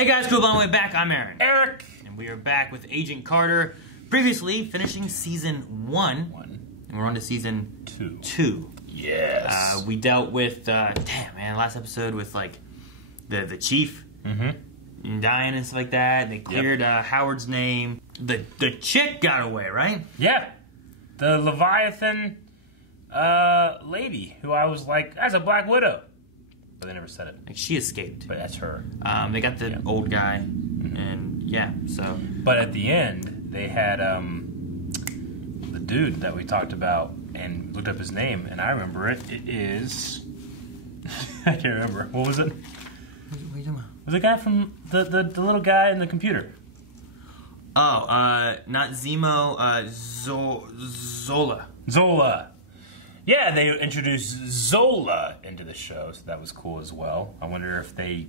Hey guys, cool on the way back. I'm Aaron. Eric. And we are back with Agent Carter, previously finishing season 1. And we're on to season 2. Yes. We dealt with, damn man, last episode with like the chief and dying and stuff like that. And they cleared Howard's name. The chick got away, right? Yeah. The Leviathan lady who I was like, that's a Black Widow. But they never said it. Like she escaped. But that's her. They got the old guy, and yeah, so. But at the end, they had the dude that we talked about and looked up his name, and I remember it. It is. I can't remember. What was it? What are you talking about? It was the guy from the little guy in the computer. Oh, not Zemo, Zola. Zola. Yeah, they introduced Zola into the show, so that was cool as well. I wonder if they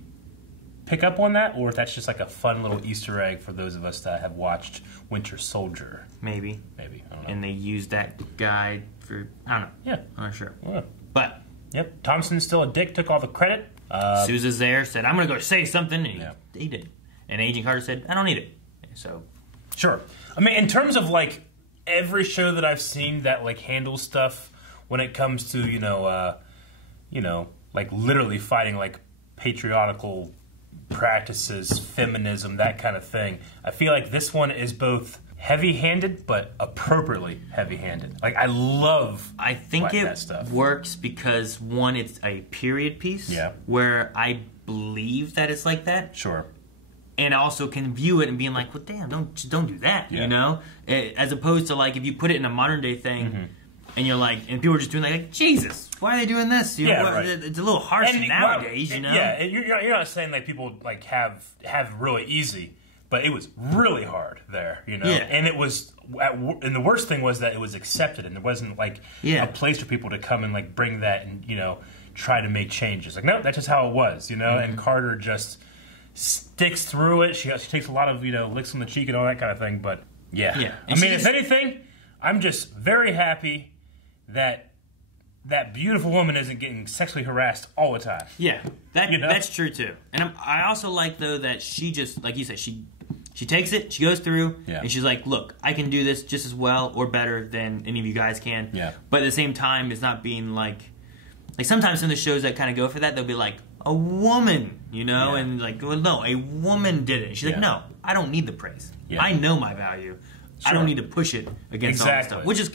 pick up on that, or if that's just like a fun little Easter egg for those of us that have watched Winter Soldier. Maybe. Maybe, I don't know. And they used that guy for, I don't know. Yeah. I'm not sure. Yeah. But. Yep, Thompson's still a dick, took all the credit. Sousa's there, said, I'm going to go say something, and he did. And Agent Carter said, I don't need it. So. Sure. I mean, in terms of like every show that I've seen that like handles stuff when it comes to, you know, like literally fighting like patriarchal practices, feminism, that kind of thing. I feel like this one is both heavy-handed, but appropriately heavy-handed. Like, I love I think that stuff. Works because, one, it's a period piece where I believe that it's like that. Sure. And I also can view it and being like, well, damn, don't do that, you know? As opposed to, like, if you put it in a modern-day thing, and you're like, and people are just doing like, Jesus, why are they doing this? You know, right. It's a little harsh nowadays, you know? Yeah, you're not saying like people like have really easy, but it was really hard there, you know? Yeah. And it was, and the worst thing was that it was accepted, and there wasn't like a place for people to come and like bring that and, you know, try to make changes. Like, no, that's just how it was, you know? And Carter just sticks through it. She takes a lot of, you know, licks on the cheek and all that kind of thing, but yeah. I mean, if anything, I'm just very happy that beautiful woman isn't getting sexually harassed all the time. Yeah, that's true too. And I also like though that she just, like you said, she takes it, she goes through, and she's like, look, I can do this just as well or better than any of you guys can. Yeah. But at the same time, it's not being like sometimes in the shows that kind of go for that, they'll be like, a woman, you know, and like, well, no, a woman did it. And she's like, no, I don't need the praise. I know my value. Sure. I don't need to push it against all that stuff. Which is,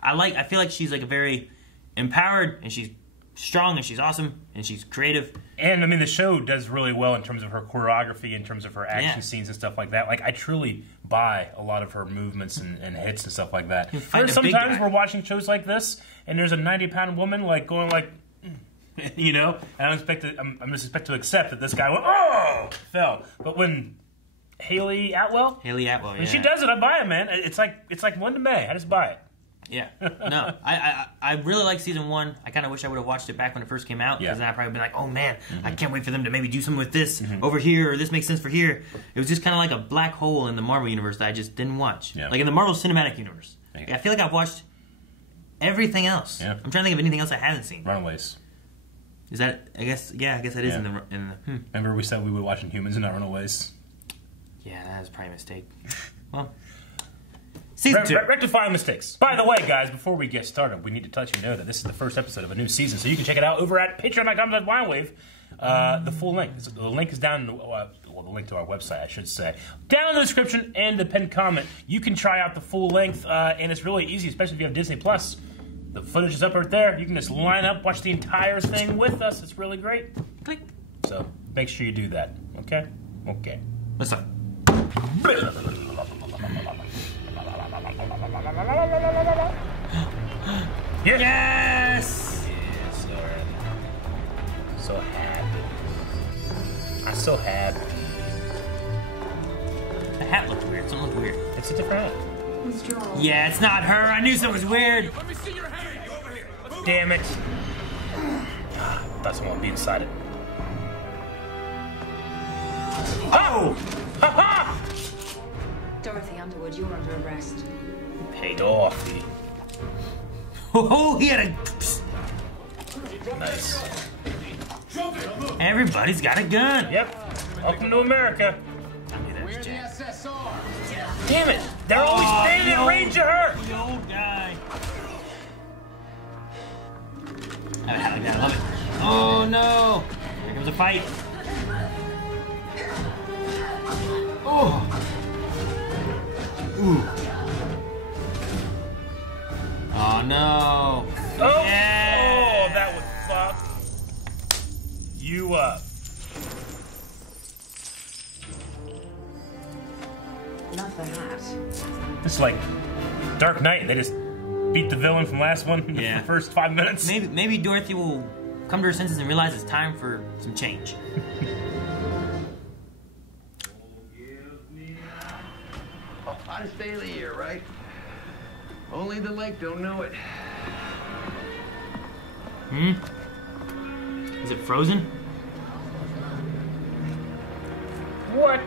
I feel like she's like a very empowered, and she's strong, and she's awesome, and she's creative. And I mean, the show does really well in terms of her choreography, in terms of her action scenes and stuff like that. Like, I truly buy a lot of her movements and hits and stuff like that. Sometimes we're watching shows like this, and there's a 90-pound woman like going like, you know, and I'm just expect to accept that this guy went, oh, fell. But when Haley Atwell, when she does it, I buy it, man. It's like one to May. I just buy it. Yeah, no, I really like season 1. I kind of wish I would have watched it back when it first came out, because then I'd probably been like, oh man, I can't wait for them to maybe do something with this over here, or this makes sense for here. It was just kind of like a black hole in the Marvel universe that I just didn't watch. Like in the Marvel Cinematic Universe. I feel like I've watched everything else. I'm trying to think of anything else I haven't seen. Runaways. Is that, I guess that is in the Remember we said we were watching Humans and not Runaways? Yeah, that was probably a mistake. Well, Season 2. Rectifying mistakes. By the way, guys, before we get started, we need to let you know that this is the first episode of a new season, so you can check it out over at patreon.com/winewave. The full link. The link is down in the link to our website, I should say. Down in the description and the pinned comment. You can try out the full length, and it's really easy, especially if you have Disney+. The footage is up right there. You can just line up, watch the entire thing with us. It's really great. Click. So, make sure you do that. Okay? Okay. Let's start. Yes! Yes, alright. So happy. I'm so happy. The hat looked weird. Something looked weird. It's a different hat. Yeah, it's not her. I knew something was weird. Let me see your hand. Over here. Damn it. I thought someone would be inside it. Oh! Ha ha! Dorothy Underwood, you're under arrest. Hey, Dorothy. Oh, he had a... Nice. Everybody's got a gun. Yep. Welcome to America. We're the SSR. Damn it! They're always staying in range of her! The old guy. I like that. I love it. Oh no! Here comes a fight. Oh! Ooh. Oh no! Oh! Yeah. Oh, that would fuck you up. Love the hat. It's like Dark Knight. They just beat the villain from last one in Yeah. the first 5 minutes. Maybe Dorothy will come to her senses and realize it's time for some change. Hottest day of the year, right? Only the lake don't know it. Hmm? Is it frozen? What?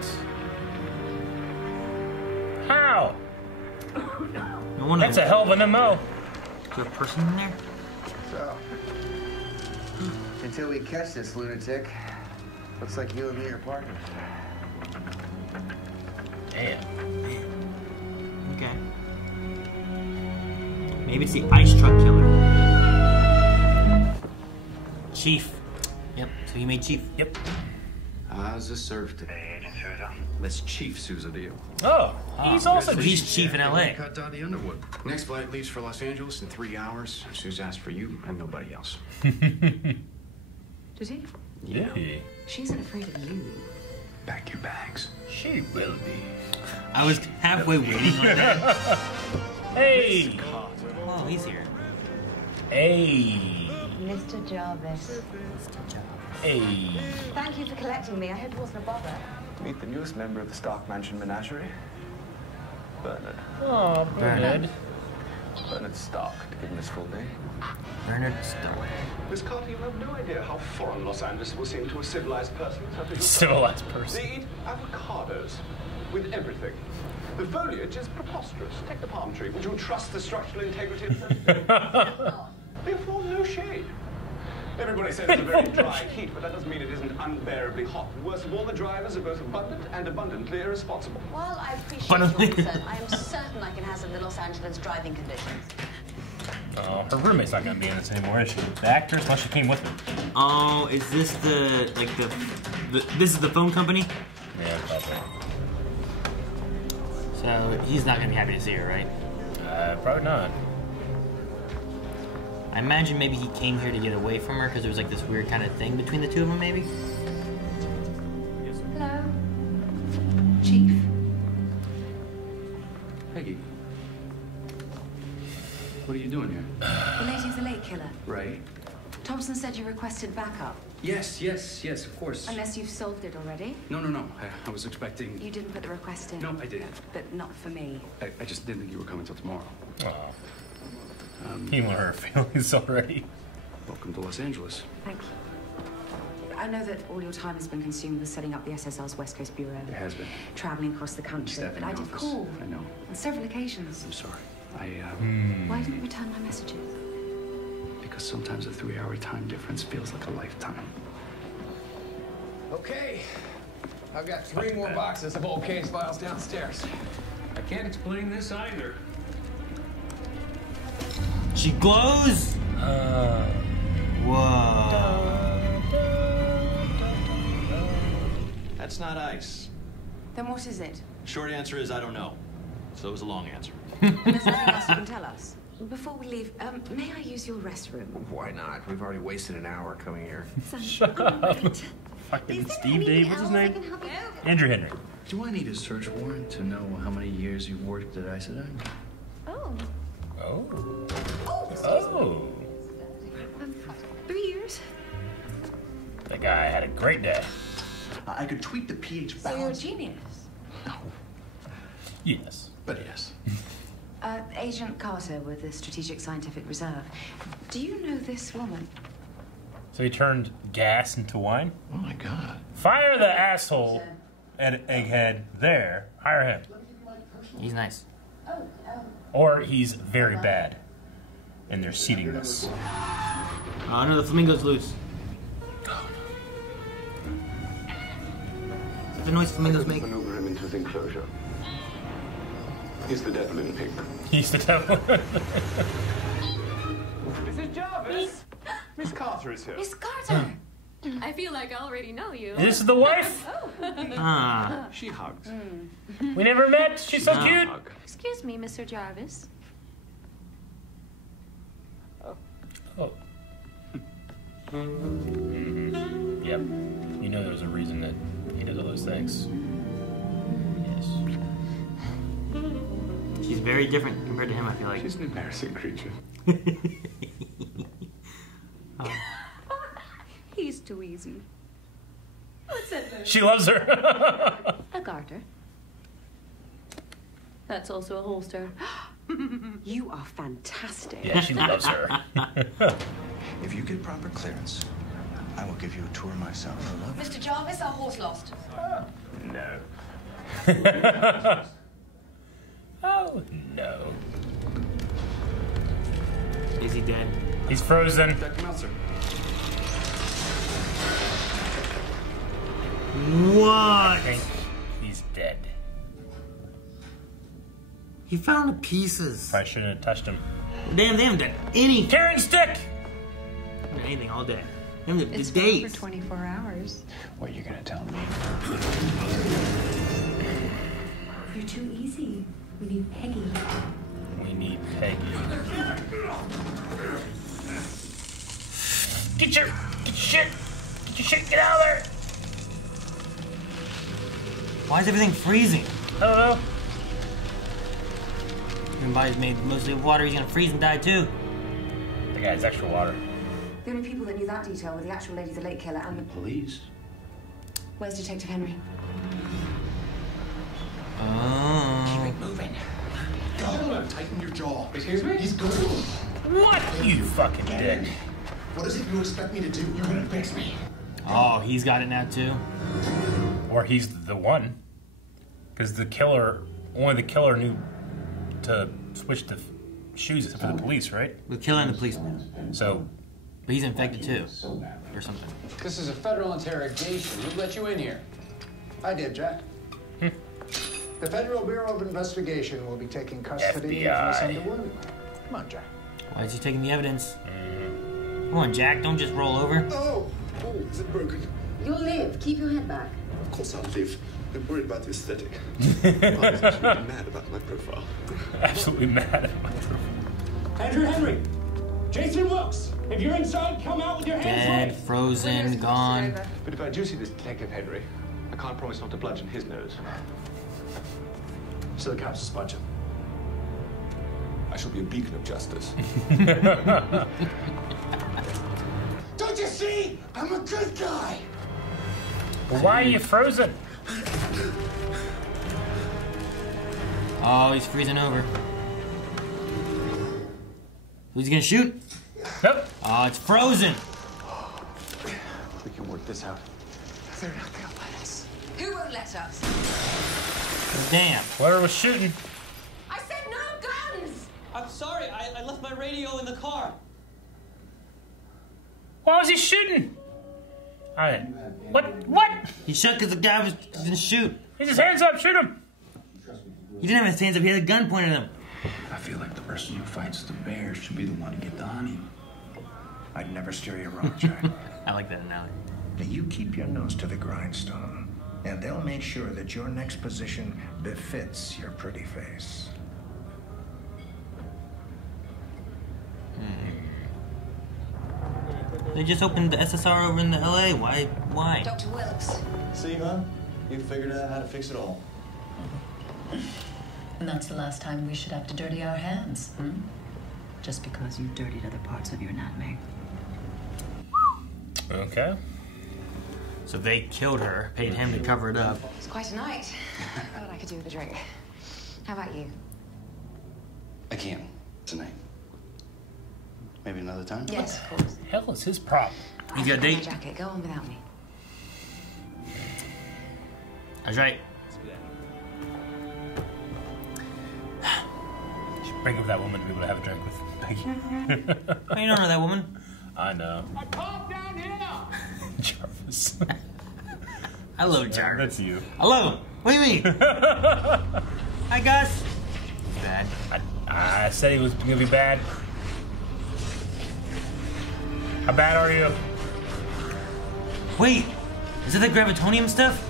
How? No wonder. That's a hell of an MO. Is there a person in there? So, until we catch this lunatic, looks like you and me are partners. Damn. Okay. Maybe it's the ice truck killer. Chief. Yep, so you made Chief. Yep. How's this served today, Agent Sousa? That's Chief Sousa to you. Oh, he's also So he's Chief in LA. Cut Dottie Underwood. Next flight leaves for Los Angeles in 3 hours. Sousa asked for you and nobody else. Does he? Yeah. She isn't afraid of you. Pack your bags. She will be. I was halfway waiting on that. Hey! Oh, he's here. Hey! Mr. Jarvis. Hey! Thank you for collecting me. I hope it wasn't a bother. Meet the newest member of the Stock Mansion Menagerie, Bernard. Oh, Bernard. Bernard Stark, to give him his full name. Bernard Stark. Miss Carter, you have no idea how foreign Los Angeles will seem to a civilized person. Civilized person. They eat avocados with everything. The foliage is preposterous. Take the palm tree. Would you trust the structural integrity of it? They afford no shade. Everybody says it's a very dry heat, but that doesn't mean it isn't unbearably hot. Worst of all, the drivers are both abundant and abundantly irresponsible. While I appreciate your concern, I am certain I can hazard the Los Angeles driving conditions. Oh, her roommate's not gonna be in this anymore, is she? The actress, unless she came with her. Oh, is this the this is the phone company? Yeah, probably. So he's not gonna be happy to see her, right? Probably not. I imagine maybe he came here to get away from her because there was like this weird kind of thing between the two of them, maybe? Hello? Chief? Peggy. What are you doing here? The lady of the lake killer. Right. Thompson said you requested backup. Yes, of course. Unless you've solved it already. No. I was expecting... You didn't put the request in. No, I did. But not for me. I just didn't think you were coming till tomorrow. Oh. He want her feelings already. Welcome to Los Angeles. Thank you. I know that all your time has been consumed with setting up the SSR's West Coast Bureau. It has been. Traveling across the country. Staff in But I the did office. call. I know. On several occasions. I'm sorry. Why didn't you return my messages? Because sometimes a 3-hour time difference feels like a lifetime. Okay. I've got 3 more boxes of old case files downstairs. I can't explain this either. She glows. Whoa. That's not ice. Then what is it? Short answer is I don't know. So it was a long answer. There's nothing else you can tell us. Before we leave, may I use your restroom? Why not? We've already wasted an hour coming here. Shut up. Fucking Steve Dave, what's his name? Andrew Henry. Do I need a search warrant to know how many years you've worked at Isodyne? Oh. Oh. Oh. 3 years? That guy had a great day. I could tweak the pH So you're a balance. genius. No, Yes. but yes. Agent Carter with the Strategic Scientific Reserve. Do you know this woman? So he turned gas into wine? Oh my God. Fire the asshole at Egghead there. Hire him. He's nice. Or he's very bad. And they're seeding this. Oh no, the flamingo's loose. the noise flamingos make? Maneuver him into his enclosure. He's the devil in pink. He's the devil. Mrs. Jarvis! Miss Carter is here. Miss Carter! I feel like I already know you. This is the wife? Ah. She hugs. We never met. She's so cute. Excuse me, Mr. Jarvis. Oh. Yep. You know there's a reason that he does all those things. Yes. She's very different compared to him, I feel like. She's an embarrassing creature. He's too easy. What's that? She loves her. A garter. That's also a holster. You are fantastic. Yeah, she loves her. If you get proper clearance, I will give you a tour myself. Mr. Jarvis, our horse lost. No. Oh, no. Is he dead? He's frozen. Dr. Meltzer. What? I think he's dead. He found the pieces. Probably shouldn't have touched him. Damn, they haven't done anything. Carrying stick! Done anything all day. They haven't done It's been over days. 24 hours. What are you gonna tell me? You're too easy. We need Peggy. We need Peggy. Get your shit! Get your shit! Get out of there! Why is everything freezing? I don't know. Your body's made mostly of water. He's gonna freeze and die too. The guy has extra water. The only people that knew that detail were the actual lady, the late killer, and the... Police? Where's Detective Henry? Oh. Moving. Go! Tighten your jaw. Excuse me? He's going. What? You fucking dick. What is it you expect me to do? You're gonna fix me. Oh, he's got it now too. Or he's the one. Because the killer, only the killer knew to switch the shoes for the police, right? The killer and the policeman. So, But he's infected too. Or something. This is a federal interrogation. Who let you in here? I did, Jack. The Federal Bureau of Investigation will be taking custody of Miss FBI. Underwood. Come on, Jack. Why is he taking the evidence? Come on, Jack, don't just roll over. Oh, is it broken? You'll live. Keep your head back. Of course I'll live. I'm worried about the aesthetic. I was actually mad about my profile. Absolutely mad at my profile. Andrew Henry! Jason Wilkes! If you're inside, come out with your hands Dead, raised. frozen, gone. But if I do see this Detective Henry, I can't promise not to bludgeon his nose. So the cops will spudge him. I shall be a beacon of justice. Don't you see? I'm a good guy. Well, why are you frozen? Oh, he's freezing over. Who's he gonna shoot? Nope. Oh, it's frozen. We can work this out. They're not gonna let us. Who won't let us? Damn. Whoever was shooting. I said no guns! I'm sorry, I left my radio in the car. Why was he shooting? Alright. What? He shot because the guy was gonna shoot. He his hands up, shoot him. He didn't have his hands up, he had a gun pointed at him. I feel like the person who fights the bear should be the one to get the honey. I'd never steer you wrong, Jack. I like that analogy. Now you keep your nose to the grindstone, and they'll make sure that your next position befits your pretty face. They just opened the SSR over in the LA. Why? Dr. Wilkes. See, huh? You figured out how to fix it all. And that's the last time we should have to dirty our hands, just because you dirtied other parts of your anatomy. Okay. So they killed her, paid him to cover it up. It's quite a night. I thought I could do with a drink. How about you? I can't tonight. Maybe another time? Yes, of course. Hell is his prop. He's got a My date. jacket. Go on without me. That's right. Should break up with that woman to be able to have a drink with Peggy. Oh, you don't know that woman? I know. A cop down here! Jarvis. I love Jarvis. That's you. I love him. What do you mean? Hi, Gus. Bad. I said he was gonna be bad. How bad are you? Wait, is it the gravitonium stuff?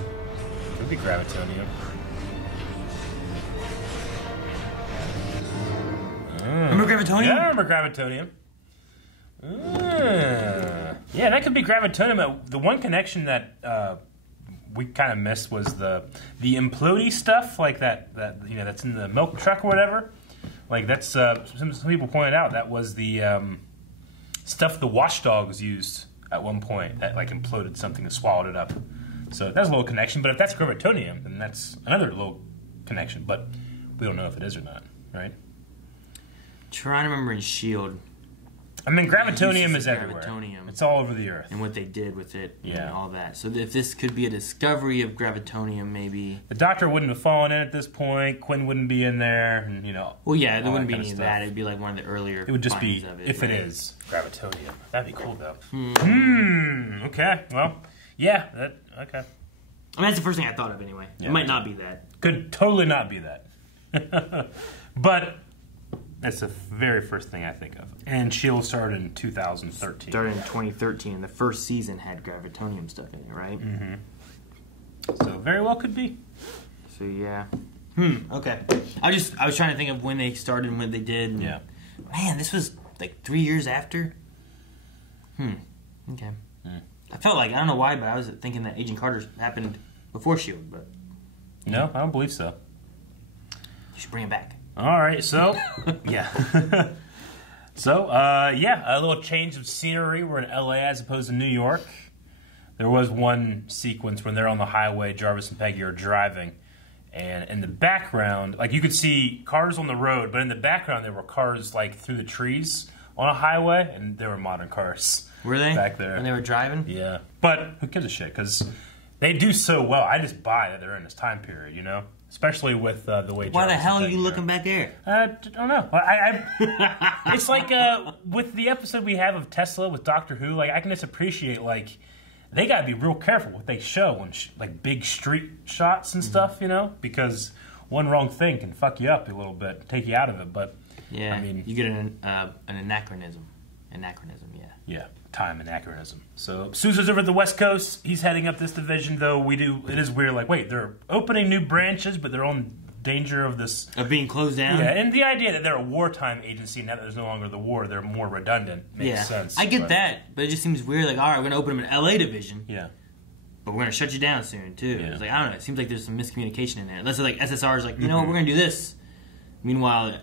Could be gravitonium. Remember gravitonium? Yeah, I remember gravitonium. Yeah, that could be gravitonium. The one connection that we kind of missed was the implodey stuff, like that that's in the milk truck or whatever. Like that's some people pointed out that was the stuff the watchdogs used at one point that like imploded something and swallowed it up. So that's a little connection. But if that's gravitonium, then that's another little connection. But we don't know if it is or not, right? Trying to remember in S.H.I.E.L.D. I mean, gravitonium is everywhere. Gravitonium. It's all over the earth. And what they did with it Yeah. and all that. So if this could be a discovery of gravitonium, maybe... The Doctor wouldn't have fallen in at this point. Quinn wouldn't be in there, and Well, yeah, there wouldn't be kind any of of that. It'd be like one of the earlier It would just be, finds of it, if right? it is, gravitonium. That'd be cool, though. Okay, well, yeah, okay. I mean, that's the first thing I thought of anyway. Yeah. It might not be that. Could totally not be that. But that's the very first thing I think of. And S.H.I.E.L.D. started in 2013. Started in 2013, and the first season had gravitonium stuff in it, right? Mm-hmm. So very well could be. So yeah. Okay. I was trying to think of when they started and when they did. And Yeah. Man, this was like 3 years after. Okay. I felt like, I don't know why, but I was thinking that Agent Carter happened before S.H.I.E.L.D., but... No, I don't believe so. You should bring it back. All right, so, yeah. So, yeah, a little change of scenery. We're in L.A. as opposed to New York. There was one sequence when they're on the highway, Jarvis and Peggy are driving, and in the background, like you could see cars on the road, but in the background there were cars like through the trees on a highway, and there were modern cars. Were they? Back there. When they were driving? Yeah. But who gives a shit? Because they do so well. I just buy that they're in this time period, you know? Especially with the way Why the Jarvis hell and are you Peggy looking back there? I don't know. It's like with the episode we have of Tesla with Doctor Who, like I can just appreciate like they gotta be real careful what they show when like big street shots and stuff, you know, because one wrong thing can fuck you up a little bit, take you out of it. But yeah, I mean, you get an anachronism. Yeah. Yeah, time anachronism. So Sousa's over at the West Coast. He's heading up this division, though. It is weird. Like, wait, they're opening new branches, but they're on danger of this of being closed down. Yeah, and the idea that they're a wartime agency now that there's no longer the war, they're more redundant. Makes sense. I get that, but it just seems weird. Like, all right, we're gonna open them in LA division. Yeah. But we're gonna shut you down soon too. Yeah. It's like I don't know. It seems like there's some miscommunication in there. Unless like SSR is like, you know what, we're gonna do this. Meanwhile,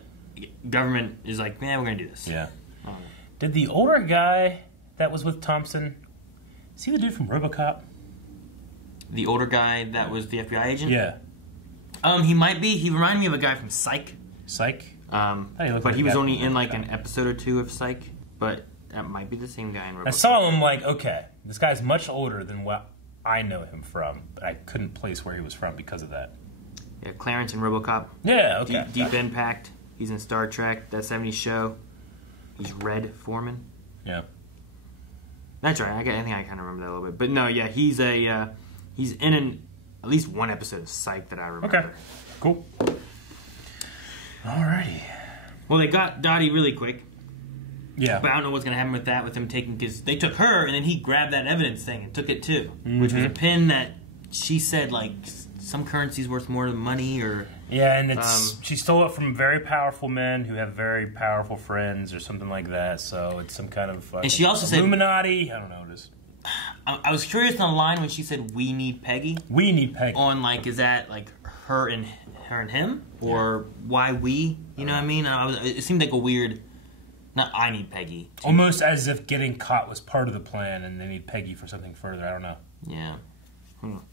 government is like, man, we're gonna do this. Yeah. Did the older guy that was with Thompson, is he the dude from RoboCop? The older guy that was the FBI agent? Yeah. He might be. He reminded me of a guy from Psych. Psych? But he was only in like an episode or two of Psych. But that might be the same guy in RoboCop. I saw him like, okay, this guy's much older than what I know him from, but I couldn't place where he was from because of that. Yeah, Clarence in RoboCop. Yeah, okay. Deep Impact. He's in Star Trek, that 70s show. He's Red Foreman. Yeah. That's right. I think I kind of remember that a little bit. But no, yeah, he's in at least one episode of Psych that I remember. Okay. Cool. Alrighty. Well, they got Dottie really quick. Yeah. But I don't know what's going to happen with that, with him taking, because they took her and then he grabbed that evidence thing and took it too. Which was a pin that she said, like, some currency's worth more than money or... Yeah, and she stole it from very powerful men who have very powerful friends or something like that. So it's some kind of and she also said Illuminati. I don't know what it is. I was curious on the line when she said, "We need Peggy." We need Peggy. On like, is that like her and him, or why we? You know what I mean? It seemed like a weird. Not I need Peggy. Almost as if getting caught was part of the plan, and they need Peggy for something further. I don't know. Yeah.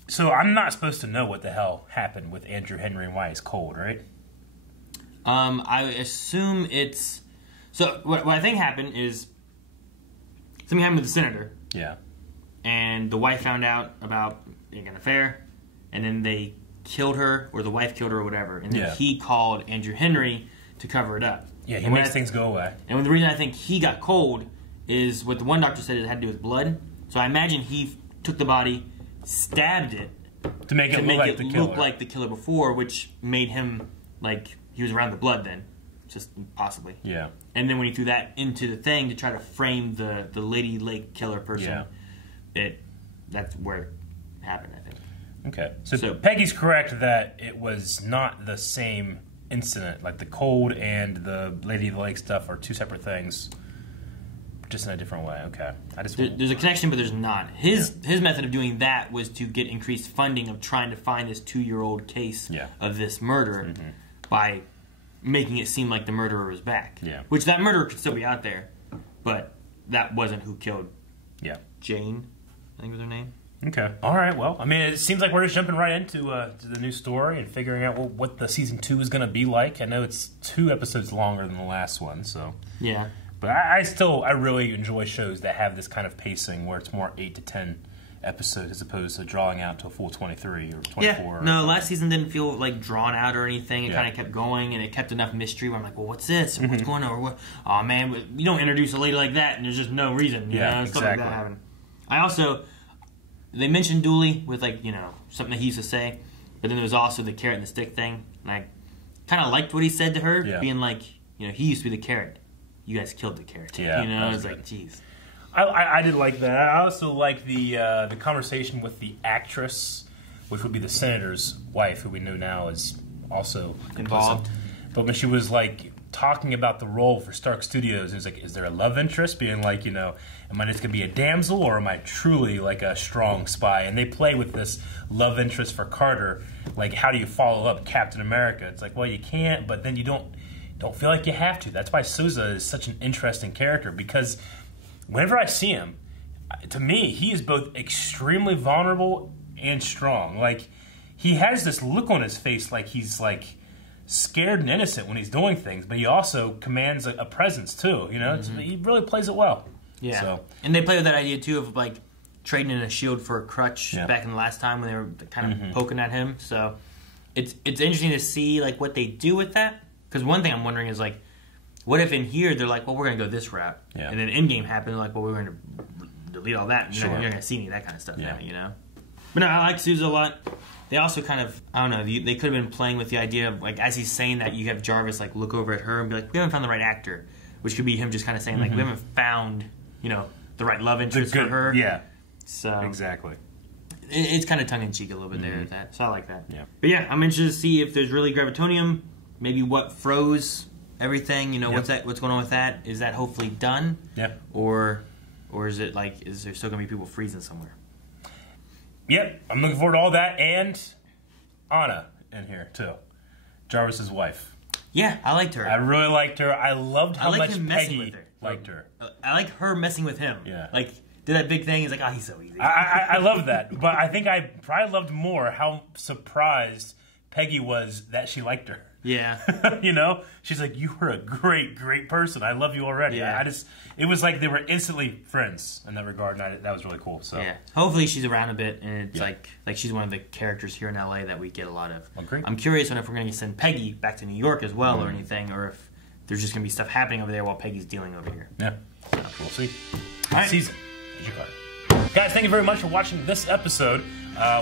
So I'm not supposed to know what the hell happened with Andrew Henry and why he's cold, right? I assume it's... So what I think happened is something happened with the senator. Yeah. And the wife found out about an affair, and then they killed her, or the wife killed her, or whatever. And then he called Andrew Henry to cover it up. Yeah, he makes things go away. And the reason I think he got cold is what the one doctor said it had to do with blood. So I imagine he took the body, stabbed it, to make it look like the killer before, which made him like he was around the blood then, just possibly. Yeah. And then when he threw that into the thing to try to frame the Lady Lake killer person, that's where it happened, I think. Okay. So Peggy's correct that it was not the same incident. Like the cold and the Lady Lake stuff are two separate things, just in a different way. Okay. There's a connection, but there's not. His method of doing that was to get increased funding of trying to find this 2-year-old case of this murder by making it seem like the murderer was back. Yeah. Which that murderer could still be out there, but that wasn't who killed Jane, I think was her name. Okay. All right. Well, I mean, it seems like we're just jumping right into to the new story and figuring out what the season 2 is going to be like. I know it's 2 episodes longer than the last one, so yeah. But I really enjoy shows that have this kind of pacing where it's more 8 to 10 episodes as opposed to drawing out to a full 23 or 24. Yeah. No, last season didn't feel like drawn out or anything. It kind of kept going, and it kept enough mystery where I'm like, well, what's this? What's going on? Or what? Oh man, you don't introduce a lady like that, and there's just no reason. You know? Stuff like that happened. I also. They mentioned Dooley with, like, you know, something that he used to say, but then there was also the carrot and the stick thing, and I kind of liked what he said to her, being like, you know, he used to be the carrot. You guys killed the carrot. Yeah, you know, I was like, geez. I did like that. I also like the conversation with the actress, which would be the senator's wife, who we know now is also involved. But when she was, like, talking about the role for Stark Studios, it was like, is there a love interest? Being like, you know, am I just going to be a damsel, or am I truly like a strong spy? And they play with this love interest for Carter. Like, how do you follow up Captain America? It's like, well, you can't, but then you don't feel like you have to. That's why Sousa is such an interesting character, because whenever I see him, to me, he is both extremely vulnerable and strong. Like, he has this look on his face like he's like scared and innocent when he's doing things, but he also commands a presence too. You know, he really plays it well. Yeah, so. And they play with that idea too of like trading in a shield for a crutch back in the last time when they were kind of poking at him. So it's interesting to see like what they do with that, because one thing I'm wondering is like, what if in here they're like, well, we're gonna go this route, and then Endgame happened, like, well, we're gonna delete all that. You're not gonna see any of that kind of stuff now, you know. But no, I like Sousa a lot. They also kind of, I don't know, they could have been playing with the idea of, like, as he's saying that, you have Jarvis, like, look over at her and be like, we haven't found the right actor. Which could be him just kind of saying, like, we haven't found, you know, the right love interest for her. Yeah. So. Exactly. It's kind of tongue-in-cheek a little bit there with that. So I like that. Yeah. But yeah, I'm interested to see if there's really gravitonium, maybe what froze everything, you know, what's going on with that? Is that hopefully done? Yeah. Or is it, like, is there still going to be people freezing somewhere? Yep, I'm looking forward to all that, and Anna in here too, Jarvis's wife. Yeah, I liked her. I really liked her. I loved how much Peggy liked her. I like her messing with him. Yeah, like did that big thing. He's like, oh, he's so easy. I love that, but I think I probably loved more how surprised Peggy was that she liked her. Yeah. You know? She's like, you were a great, great person. I love you already. Yeah. It was like they were instantly friends in that regard, and that was really cool. So yeah. Hopefully she's around a bit, and it's like she's one of the characters here in LA that we get a lot of. Okay. I'm curious if we're going to send Peggy back to New York as well or anything, or if there's just going to be stuff happening over there while Peggy's dealing over here. Yeah. We'll see. All right. Season. Guys, thank you very much for watching this episode.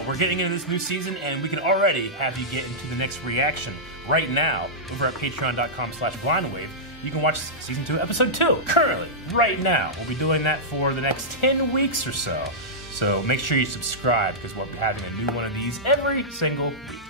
We're getting into this new season, and we can already have you get into the next reaction right now over at patreon.com/blindwave. You can watch Season 2, Episode 2, currently, right now. We'll be doing that for the next 10 weeks or so. So make sure you subscribe, because we'll be having a new one of these every single week.